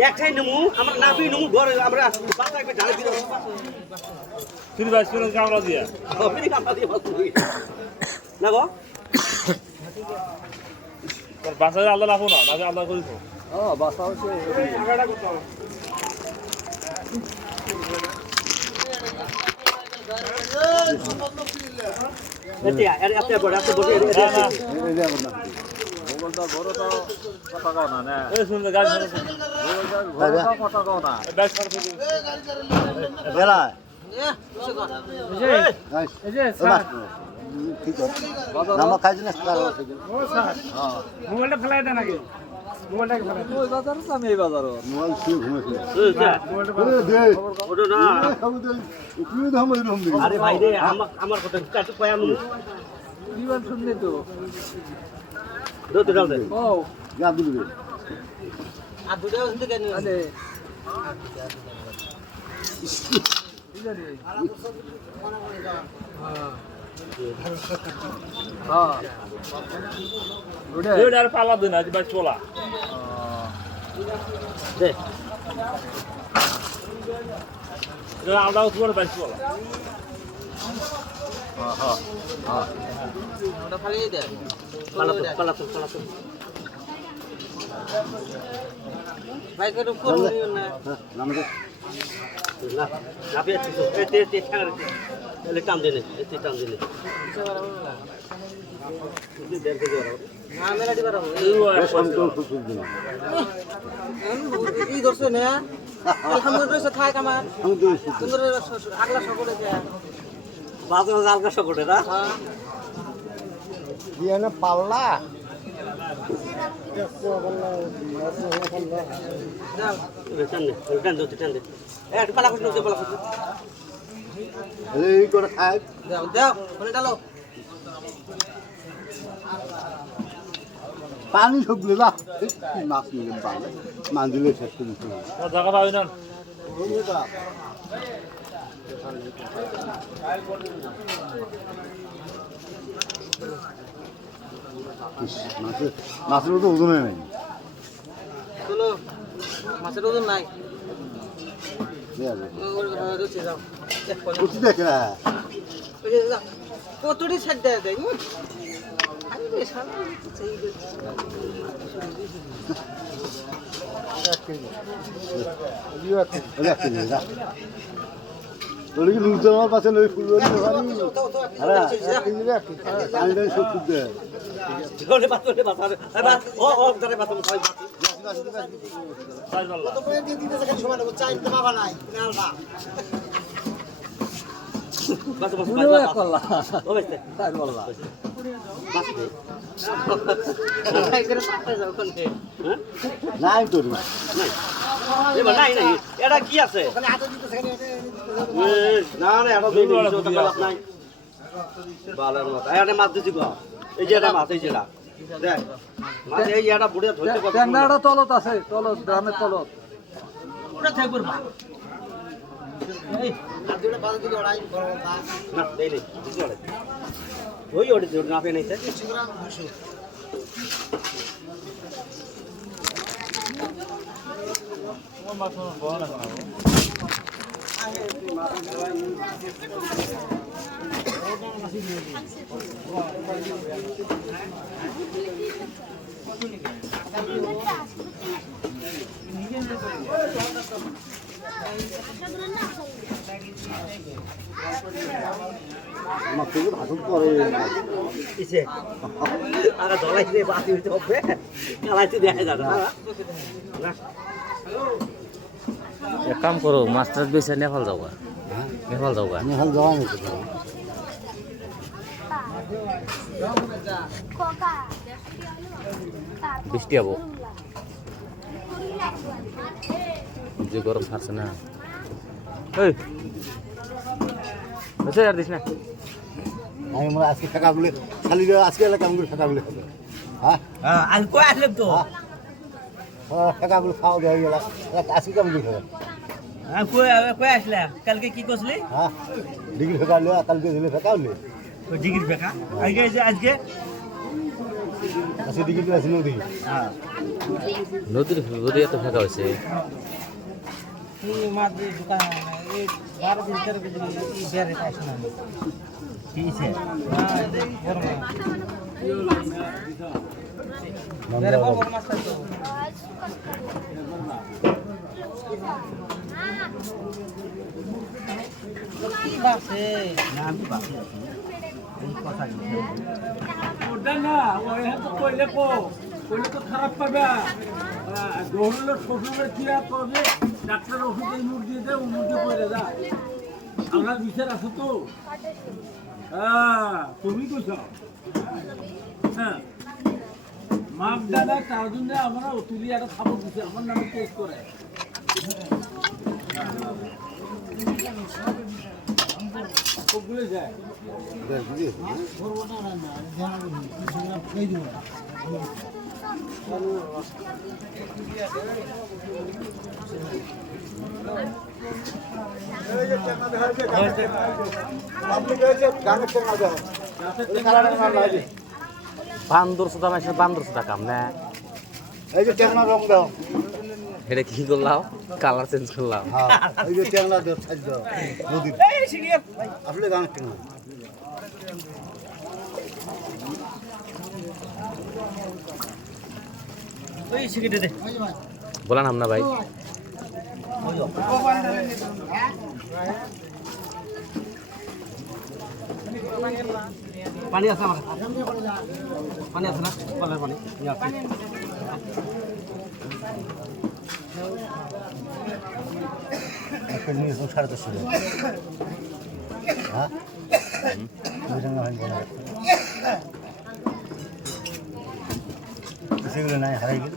একটাই নেমু আমরা নাবি নেমু ঘরে আমরা বাসা একবার ঢালে দিলাম ফিরে বাইশ করে কামড়া দিয়া ফিরে কামড়া দিয়ে বাস না গো বাসায় আলাদা রাখো না নাকি আলাদা করিস বাসা হচ্ছে এতে এতে বড় এতে বড় মোবাইলটা বড়টা কথা কও না না এই শুনলে গাছ বড়টা কথা কও না বাইশ করে বেলা নামা খাইছি না মোবাইলটা ফেলাই দেন আগে মোবাইলটাকে ফেলাই ওই বাজারে তো আমি এই বাজারে মোবাইল শুয়ে ঘুমেছিল ওটা না আরে ভাই রে আমার কথা একটু কয়া নু বিমান শুনলি তো দতে দাও দে ও যা দিবি আর দুটো শুনতে কেন আরে হ্যাঁ এটা আর পালা দিন আজ বাইশ পোলা দে এটা আলাদা করে বাইশ পোলা ওটা ফালিয়ে দে পালাতো ভাই করে উপর না নামে না আপনি এতে ঠাঙা রে এলে টান দেনে এতে টান দেনে না মেলা দিবার কি করছ না আলহামদুলিল্লাহ থাক আমার সুন্দর আগলা সকলে যায় বাজে বাজে আলগা সকলে না দিয়ে না পাল্লা টান দে একটু পালা করতে পালা করতে এই করে খাই দাও মানে ডালো পানি সবগুলো না মাছ নিলে পাবে মাছ দিলে শেষ করে দিতে হবে জায়গা পাবি না মাছের তো ওজনে নেই চলো মাছের ওজন নাই দেখে না কতটি সেট দেয় দেয় তোর কি লুজ আমার পাশে নই ফুল সব ফুল দেয় নাই তোর এটা কি আছে না না নাই বালার মাথা এটা মাছ দিছি গো এই যে এটা মাছ এই যেটা দেখ মাছ এই এটা বুড়ে ধরতে কত ট্যাংরাটা তলত আছে তলত গ্রামের তলত ওটা থাকবে মা এই আর দুটো বাজে দিকে ওড়াই না দেই নেই দিছি ওড়াই ওই ওড়ে জোর না পে নাই স্যার 100 গ্রাম 200 মাছ বড় না আমার থেকে ভাষণ করে কিসে আরে ধলাইতে বাতি হইতে হবে কালাইতে দেখা যাবে না এক কাম করো মাস্টার বেছে নেপাল যাওয়া নেপাল যাওয়া নেহাল যাওয়া নেই বৃষ্টি হবো যে গরম ছাড়ছে না আর দিস না আমি মনে আজকে টাকা বলে খালি আজকে এলাকা আমি টাকা বলে খাবে হ্যাঁ আজ কই আসলেন তো টাকা বলে খাওয়া দেওয়া গেল আজকে কেমন দিয়ে খাবে কই আসলে কালকে কি করছিলি হ্যাঁ ডিগ্রি ফেকালে কালকে দিলে ফেকালে ডিগ্রি বেকা আজকে আজকে ডিগ্রি আছে নদী হ্যাঁ নদীর নদী এত ফাঁকা হয়েছে এই মাছ দিয়ে দোকান এই 12 দিন 13 দিন এই বেরে পাইছে না কি আছে না এই বড় মাছ বেরে বড় মাছ তো কি বাসে না আমি বাসে আছি এই কথা কি ওটা না ওই হাতে কইলে তো খারাপ পাবে দৌড়লে শ্বশুরের কি আর করবে ডাক্তার ওষুধ এই মুখ দিয়ে দেয় ও মুখে পড়ে যা আমরা বিচার আছে তো তুমি কইছ হ্যাঁ মাপ দাদা তার জন্য আমরা তুলি একটা খাবার দিচ্ছি আমার নামে কেস করে সবগুলো যায় বান্দর সুদা মাসে বান্দর সুদা কাম না এই যে ট্যাংরা রং দাও এটা কি করলাম কালার চেঞ্জ করলাম হ্যাঁ এই যে ট্যাংরা দাও ছাই দাও নদীর আসলে গান ট্যাংরা ওই সিগারেট দে বলা নাম না ভাই পানি আছে আমার পানি আছে না কলের পানি একটা নিয়ে 4:30 হ্যাঁ ওই রঙ হয় বলা সেগুলো নাই হারাই গেল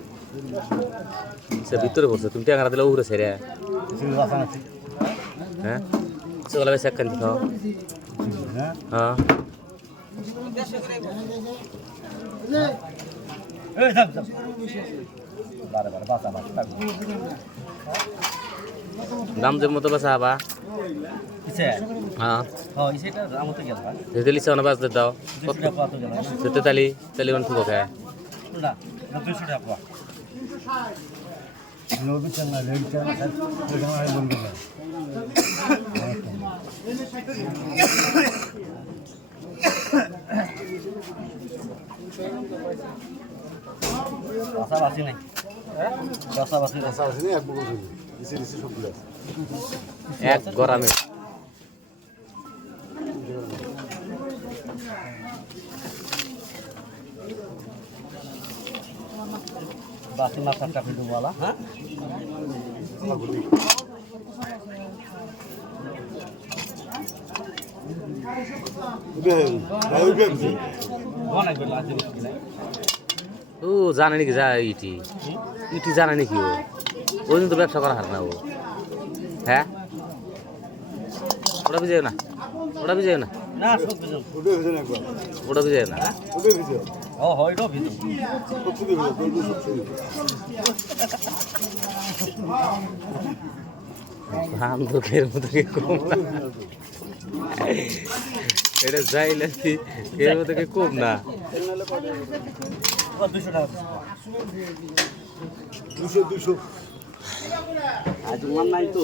সে ভিতরে বসে তুমি ট্যাংরা দিলে উড়ে সেরে সেগুলো আসান আছে হ্যাঁ সেগুলো বেশ এক কান্দি খাও হ্যাঁ হ্যাঁ এই থাম থাম বারে বাসা দাম যে মতো বাসা আবা কিসে হ্যাঁ হ্যাঁ ইসেটা আমতে গেল ভাই যেতে লিসা না বাজ দাও দুশো টাকা তো গেল যেতে তালি তালি অন থুকো খায় না 200 টাকা নদী চাঙ্গা লেন চাঙ্গা ওই রঙ হয় বলবো না পাশাপাশি নাই পাশাপাশি আছে এক বগল ছিল দিছি সবগুলো আছে এক গরামে বাসি মাথা কাপি দুবালা হ্যাঁ অনেক বেলা আছে ও জানে নাকি যা ইটি ইটি জানে নাকি ও ওই জন্য তো ব্যবসা করা হার না ও হ্যাঁ ওটা বুঝে না ওটা বুঝে না না সব কিছু ওটা হইছে না একবার ওটা বুঝে না ওটা হইছে ও হইলো ভিতর সবচেয়ে ভালো দলবো সবচেয়ে বান্ধবের মতো কে কম না এটা যাইলে এর মতো কে কম না 200 টাকা 200 আজ মান নাই তো